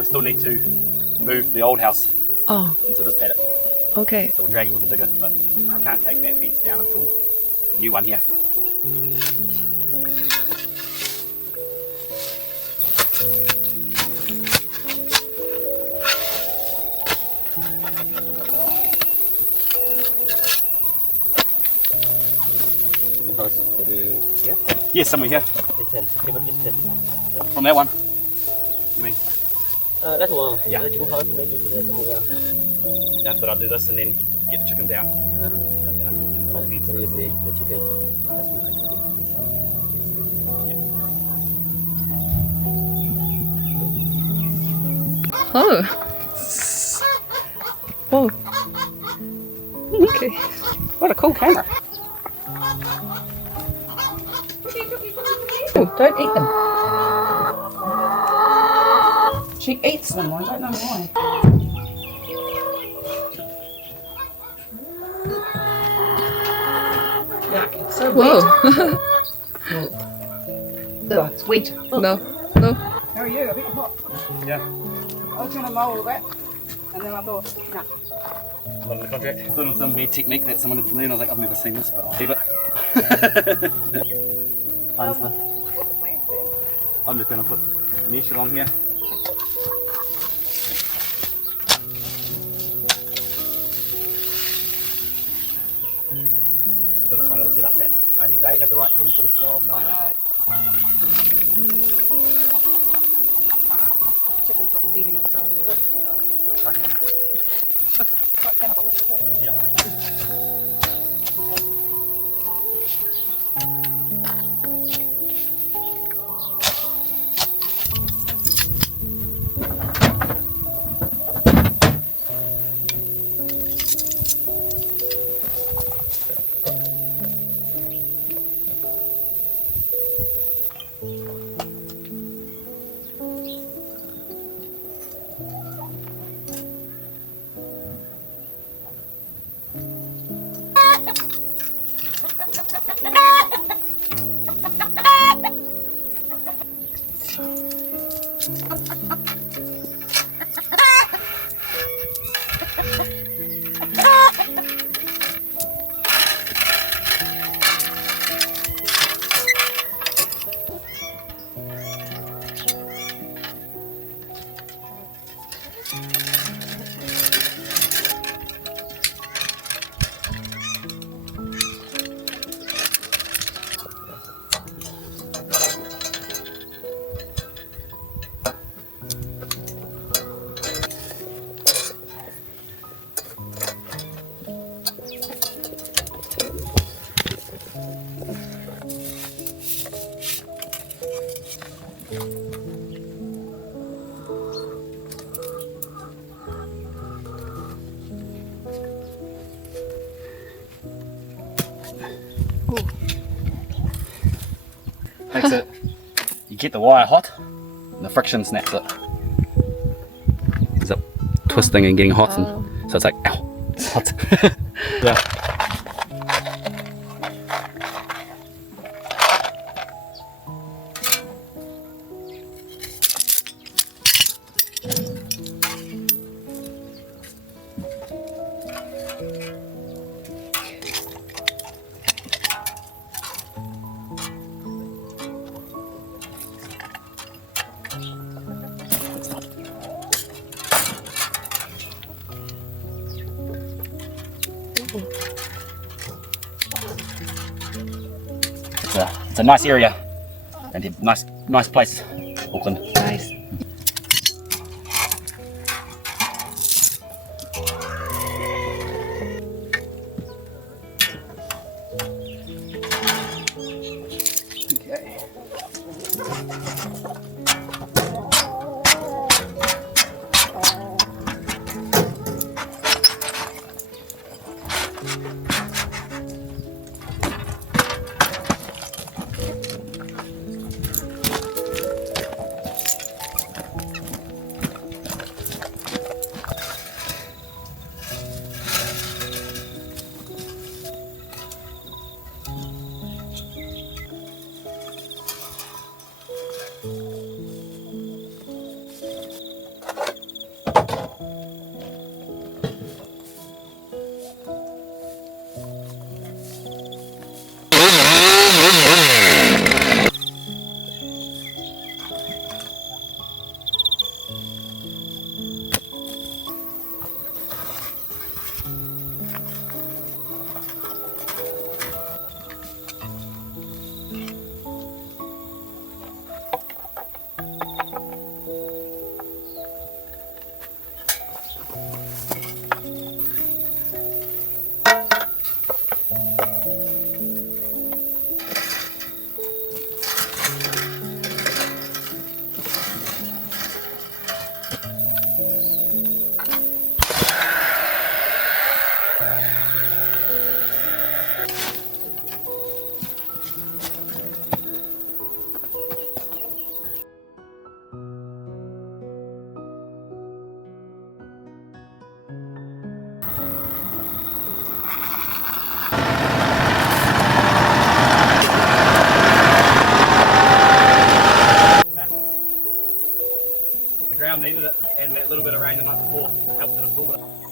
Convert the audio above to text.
we still need to move the old house Oh, into this paddock. okay. So we'll drag it with the digger, but I can't take that fence down until the new one here. House maybe here? Yes, somewhere here. Distance, keep distance. From that one. You mean? That one. Yeah. The chicken house maybe put it somewhere. Yeah, but I'll do this and then get the chickens out. And then I can do the whole fence. So you see the chicken doesn't like to cook inside. Oh. Whoa. Okay. What a cool camera. Oh, don't eat them. She eats them, I don't know why. Yuck, it's so Whoa. wet. Oh, it's wet. No, no. How are you? A bit hot. Yeah. I was going to mow all that, and then I thought, nah. Put in the contract. Thought it was some weird technique that someone had learned. I was like, I've never seen this, but I'll leave it. Fine stuff. I'm just going to put mesh along here. Because it's one of those setups that only they have the right tool for the flow of knowledge. Chicken's not eating it, so Okay. quite cannibalistic, eh? Yeah. Makes it, you get the wire hot and the friction snaps it. Ends up twisting and getting hot, and so it's like, ow, it's hot. Yeah. It's a nice area and a nice place, Auckland. Nice. Okay. ground needed it, and that little bit of rain the night before helped it absorb it.